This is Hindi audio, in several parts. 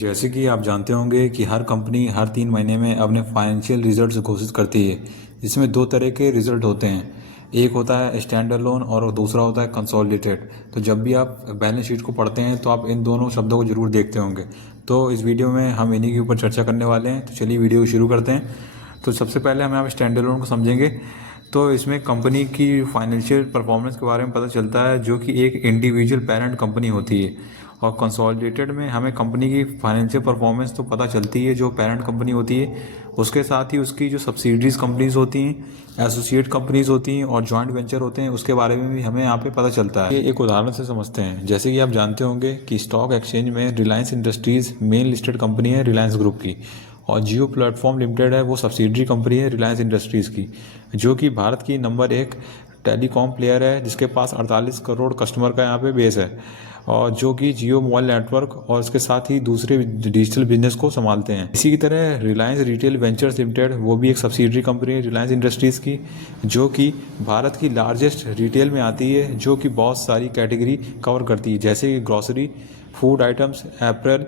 जैसे कि आप जानते होंगे कि हर कंपनी हर 3 महीने में अपने फाइनेंशियल रिजल्ट्स घोषित करती है, जिसमें दो तरह के रिजल्ट होते हैं। एक होता है स्टैंड अलोन और दूसरा होता है कंसोलिडेटेड। तो जब भी आप बैलेंस शीट को पढ़ते हैं तो आप इन दोनों शब्दों को जरूर देखते होंगे। तो इस वीडियो में हम इन्हीं के ऊपर चर्चा करने वाले हैं। तो चलिए वीडियो शुरू करते हैं। तो सबसे पहले हम यहाँ पे स्टैंड अलोन को समझेंगे। तो इसमें कंपनी की फाइनेंशियल परफॉर्मेंस के बारे में पता चलता है, जो कि एक इंडिविजुअल पेरेंट कंपनी होती है। और कंसोलिडेटेड में हमें कंपनी की फाइनेंशियल परफॉर्मेंस तो पता चलती है, जो पेरेंट कंपनी होती है। उसके साथ ही उसकी जो सब्सिडरीज कंपनीज होती हैं, एसोसिएट कंपनीज होती हैं और जॉइंट वेंचर होते हैं, उसके बारे में भी हमें यहाँ पे पता चलता है। ये एक उदाहरण से समझते हैं। जैसे कि आप जानते होंगे कि स्टॉक एक्सचेंज में Reliance industries main listed company है रिलायंस ग्रुप की, और जियो प्लेटफॉर्म लिमिटेड है, वो सब्सिडरी कंपनी है रिलायंस इंडस्ट्रीज़ की, जो कि भारत की नंबर 1 टेलीकॉम प्लेयर है, जिसके पास 48 करोड़ कस्टमर का यहाँ पे बेस है, और जो कि जियो मोबाइल नेटवर्क और इसके साथ ही दूसरे डिजिटल बिजनेस को संभालते हैं। इसी की तरह रिलायंस रिटेल वेंचर्स लिमिटेड, वो भी एक सब्सिडरी कंपनी है रिलायंस इंडस्ट्रीज़ की, जो कि भारत की लार्जेस्ट रिटेल में आती है, जो कि बहुत सारी कैटेगरी कवर करती है, जैसे कि grocery, food items, apparel,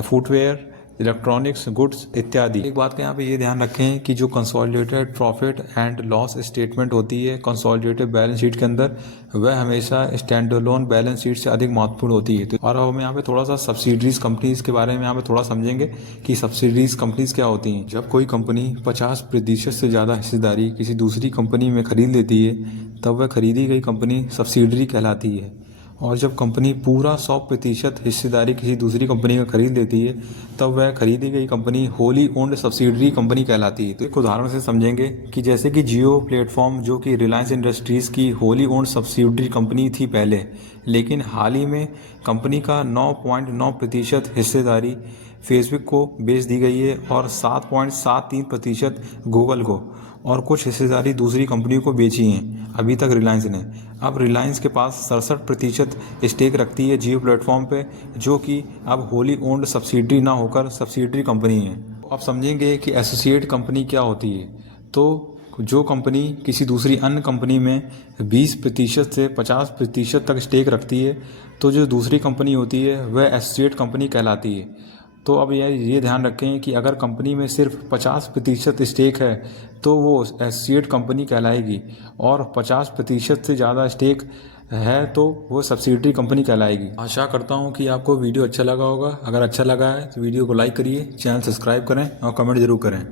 footwear, electronics goods इत्यादि। एक बात का यहाँ पे ये ध्यान रखें कि जो consolidated profit and loss statement होती है कंसोलिडेटेड बैलेंस शीट के अंदर, वह हमेशा स्टैंड अलोन बैलेंस शीट से अधिक महत्वपूर्ण होती है। तो और हम यहाँ पे थोड़ा सा सब्सिडरीज कंपनीज के बारे में यहाँ पे थोड़ा समझेंगे कि सब्सिडरीज कंपनीज क्या होती हैं। जब कोई कंपनी 50% से ज़्यादा हिस्सेदारी किसी दूसरी कंपनी में खरीद लेती है, तब वह खरीदी गई कंपनी सब्सिडरी कहलाती है। और जब कंपनी पूरा 100% हिस्सेदारी किसी दूसरी कंपनी में खरीद लेती है, तब वह खरीदी गई company wholly owned subsidiary company कहलाती है। तो एक उदाहरण से समझेंगे कि जैसे कि जियो प्लेटफॉर्म, जो कि रिलायंस इंडस्ट्रीज़ की होली ओन्ड सब्सिडरी कंपनी थी पहले, लेकिन हाल ही में कंपनी का 9.9% हिस्सेदारी फेसबुक को बेच दी गई है, और 7.73% गूगल को, और कुछ हिस्सेदारी दूसरी कंपनियों को बेची हैं अभी तक रिलायंस ने। अब रिलायंस के पास 67% स्टेक रखती है जियो प्लेटफॉर्म पे, जो कि अब होली ओन्ड सब्सिडरी ना होकर सब्सिडरी कंपनी है। अब समझेंगे कि एसोसिएट कंपनी क्या होती है। तो जो कंपनी किसी दूसरी अन्य कंपनी में 20% से 50% तक स्टेक रखती है, तो जो दूसरी कंपनी होती है वह एसोसिएट कंपनी कहलाती है। तो अब ये ध्यान रखें कि अगर कंपनी में सिर्फ 50% स्टेक है, तो वो एसोसिएट कंपनी कहलाएगी, और 50% से ज़्यादा स्टेक है तो वो सब्सिडरी कंपनी कहलाएगी। आशा करता हूँ कि आपको वीडियो अच्छा लगा होगा। अगर अच्छा लगा है तो वीडियो को लाइक करिए, चैनल सब्सक्राइब करें और कमेंट जरूर करें।